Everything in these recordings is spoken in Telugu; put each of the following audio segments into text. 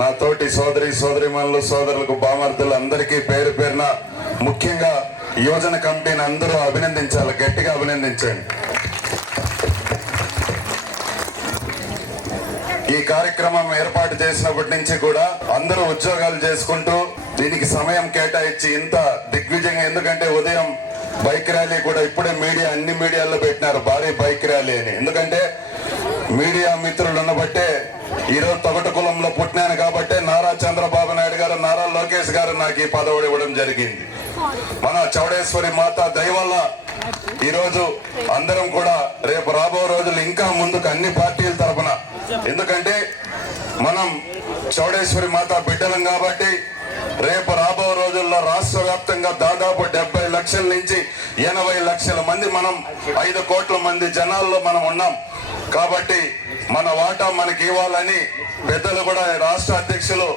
నా తోటి సోదరిమణులు సోదరులకు బామర్దులు అందరికీ పేరు పేరున ముఖ్యంగా యువజన కమిటీని అందరూ అభినందించాలి, గట్టిగా అభినందించండి. ఈ కార్యక్రమం ఏర్పాటు చేసినప్పటి నుంచి కూడా అందరూ ఉద్యోగాలు చేసుకుంటూ దీనికి సమయం కేటాయించి ఇంత దిగ్విజయంగా, ఎందుకంటే ఉదయం బైక్ ర్యాలీ కూడా ఇప్పుడే అన్ని మీడియాల్లో పెట్టినారు భారీ బైక్ ర్యాలీ అని. ఎందుకంటే మీడియా మిత్రులు ఉన్నబట్టే ఈరోజు తొగట కులంలో పుట్టినాను కాబట్టి నారా చంద్రబాబు నాయుడు గారు, నారా లోకేష్ గారు నాకు ఈ పదవి ఇవ్వడం జరిగింది. మన చౌడేశ్వరి మాత దయ వల్ల ఈరోజు అందరం కూడా రేపు రాబో రోజులు ఇంకా ముందుకు అన్ని పార్టీల తరఫున, ఎందుకంటే మనం చౌడేశ్వరి మాత బిడ్డలం కాబట్టి రేపు రాబో రోజుల్లో రాష్ట్ర వ్యాప్తంగా దాదాపు 70 లక్షల నుంచి 80 లక్షల మంది, మనం 5 కోట్ల మంది జనాల్లో మనం ఉన్నాం కాబట్టి మన వాటా మనకి ఇవ్వాలని పెద్దలు కూడా రాష్ట్ర అధ్యక్షులు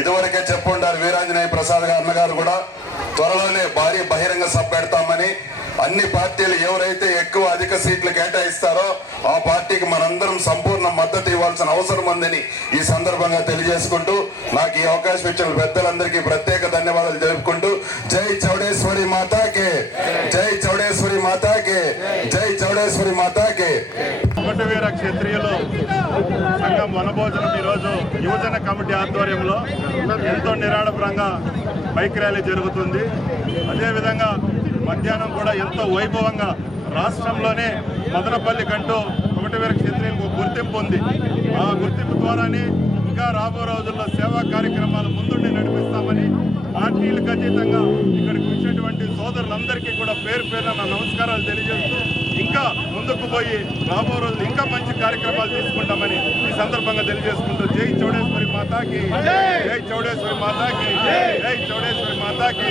ఇదివరకే చెప్పుంటారు, వీరాంజనేయ ప్రసాద్ గారు అన్నగారు కూడా త్వరలోనే భారీ బహిరంగ సభ పెడతామని. అన్ని పార్టీలు ఎవరైతే ఎక్కువ అధిక సీట్లు కేటాయిస్తారో ఆ పార్టీకి మనందరం సంపూర్ణ మద్దతు ఇవ్వాల్సిన అవసరం ఉందని ఈ సందర్భంగా తెలియజేసుకుంటూ నాకు ఈ అవకాశం ఇచ్చిన పెద్దలందరికీ ప్రత్యేక ధన్యవాదాలు తెలుపుకుంటూ జై చౌడేశ్వరి మాతాకే, జై చౌడేశ్వరి మాతాకే, జై చౌడేశ్వరి మాతాకే. ఒకటివీర క్షత్రియులు సంఘం వనభోజనం ఈరోజు యువజన కమిటీ ఆధ్వర్యంలో ఎంతో నిరాడంబరంగా బైక్ ర్యాలీ జరుగుతుంది. అదేవిధంగా మధ్యాహ్నం కూడా ఎంతో వైభవంగా రాష్ట్రంలోనే మదనపల్లి కంటూ ఒకటివీర క్షత్రియులకు గుర్తింపు ఉంది. ఆ గుర్తింపు ద్వారానే ఇంకా రాబో రోజుల్లో సేవా కార్యక్రమాలు ముందుండి నడిపిస్తామని పార్టీలకు అతీతంగా ఇక్కడికి వచ్చినటువంటి సోదరులందరికీ కూడా పేరు పేరున నా నమస్కారాలు తెలియజేస్తూ ఇంకా ముందుకు పోయి రాబో రోజులు ఇంకా మంచి కార్యక్రమాలు తీసుకుంటామని ఈ సందర్భంగా తెలియజేసుకుంటూ జై చౌడేశ్వరి మాతాకి, జై చౌడేశ్వరి మాతాకి, జై చౌడేశ్వరి మాతాకి.